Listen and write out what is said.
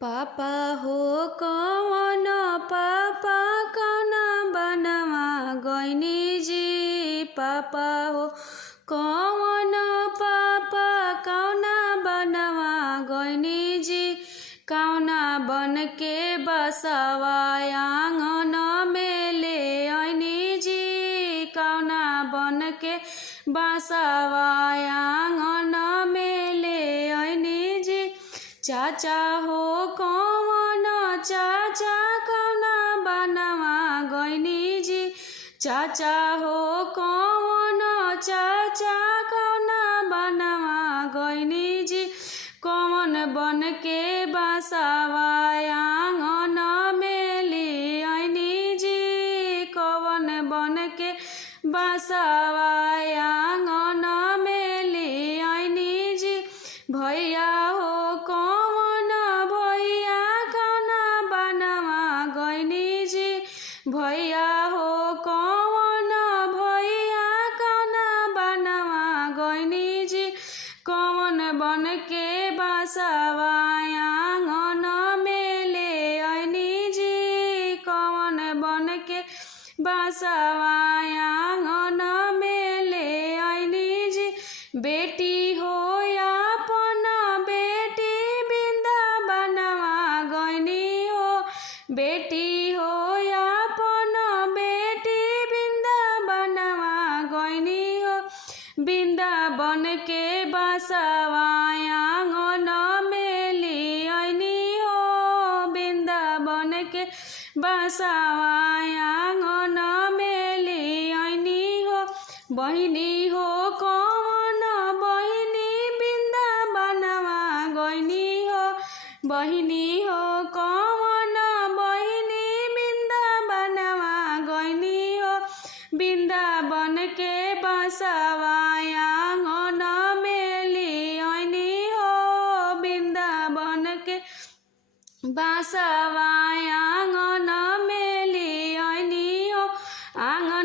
पापा हो कौन पापा कौन बनवा गइनी जी। पापा हो कौन पापा कौन बनवा गइनी जी। कौना बन के बसवा आंगन में ले आइनी जी। कौना बन के बसवा आंगन में ले आइनी जी। चाचा हो कौन चाचा कौना बनवा गइनी जी। चाचा हो कौन चाचा कौना बनवा गइनी जी। कौन बन के बसवा आंगन में ले आइनी जी। कौन बन के बसवा आंगन में ले आइनी जी। भैया हो कौन भैया कौन बनवा गइनी जी। भैया हो कौन भैया कौन बनवा गइनी जी। कौन बन के बसवा आंगन में ले आइनी जी। कौन बन के बसवा आंगन में ले आइनी जी। बेटी हो अपन बेटी बिंदा बनवा गइनी हो। बेटी हो अपन बेटी बिंदा बनवा गइनी हो। बिंदा बन के बसवा आंगन में ले आइनी हो। बिंदा बन के बसवा आंगन में ले आइनी हो। बहिनी हो कौन बहिनी बिंदा बनवा गइनी हो। बहिनी हो कौन बहिनी बिंदा बनवा गइनी हो। बिंदा बन के बसवा आंगन में ले आइनी हो। बिंदा बन के बसवा आंगन में ले आइनी हो। आंगन